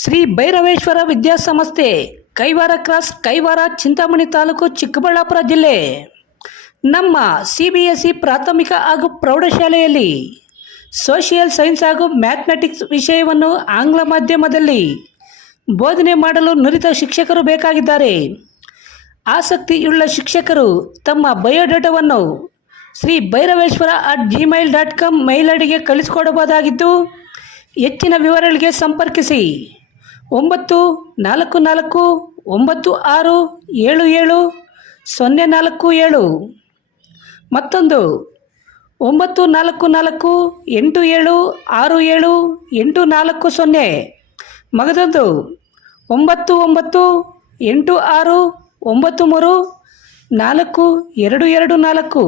ಶ್ರೀ ಭೈರವೇಶ್ವರ ವಿದ್ಯಾಸಂಸ್ಥೆ, ಕೈವಾರ ಕ್ರಾಸ್, ಕೈವಾರ ಚಿಂತಾಮಣಿ ತಾಲೂಕು, ಚಿಕ್ಕಬಳ್ಳಾಪುರ ಜಿಲ್ಲೆ. ನಮ್ಮ ಸಿ ಬಿ ಎಸ್ ಇ ಪ್ರಾಥಮಿಕ ಹಾಗೂ ಪ್ರೌಢಶಾಲೆಯಲ್ಲಿ ಸೋಷಿಯಲ್ ಸೈನ್ಸ್ ಹಾಗೂ ಮ್ಯಾಥಮೆಟಿಕ್ಸ್ ವಿಷಯವನ್ನು ಆಂಗ್ಲ ಮಾಧ್ಯಮದಲ್ಲಿ ಬೋಧನೆ ಮಾಡಲು ನುರಿತ ಶಿಕ್ಷಕರು ಬೇಕಾಗಿದ್ದಾರೆ. ಆಸಕ್ತಿಯುಳ್ಳ ಶಿಕ್ಷಕರು ತಮ್ಮ ಬಯೋಡೇಟಾವನ್ನು Shri Bhairaveshwara at Gmail dot com mail ಐಡಿಗೆ ಕಳಿಸಿಕೊಡಬಹುದಾಗಿದ್ದು, ಹೆಚ್ಚಿನ ವಿವರಗಳಿಗೆ ಸಂಪರ್ಕಿಸಿ. ಒಂಬತ್ತು, ನಾಲ್ಕು ನಾಲ್ಕು, ಒಂಬತ್ತು, ಆರು, ಏಳು ಏಳು, ಸೊನ್ನೆ, ನಾಲ್ಕು, ಏಳು. ಮತ್ತೊಂದು, ಒಂಬತ್ತು, ನಾಲ್ಕು ನಾಲ್ಕು, ಎಂಟು, ಏಳು, ಆರು, ಏಳು, ಎಂಟು, ನಾಲ್ಕು, ಸೊನ್ನೆ. ಮಗದೊಂದು, ಒಂಬತ್ತು ಒಂಬತ್ತು, ಎಂಟು, ಆರು, ಒಂಬತ್ತು, ಮೂರು, ನಾಲ್ಕು, ಎರಡು ಎರಡು, ನಾಲ್ಕು.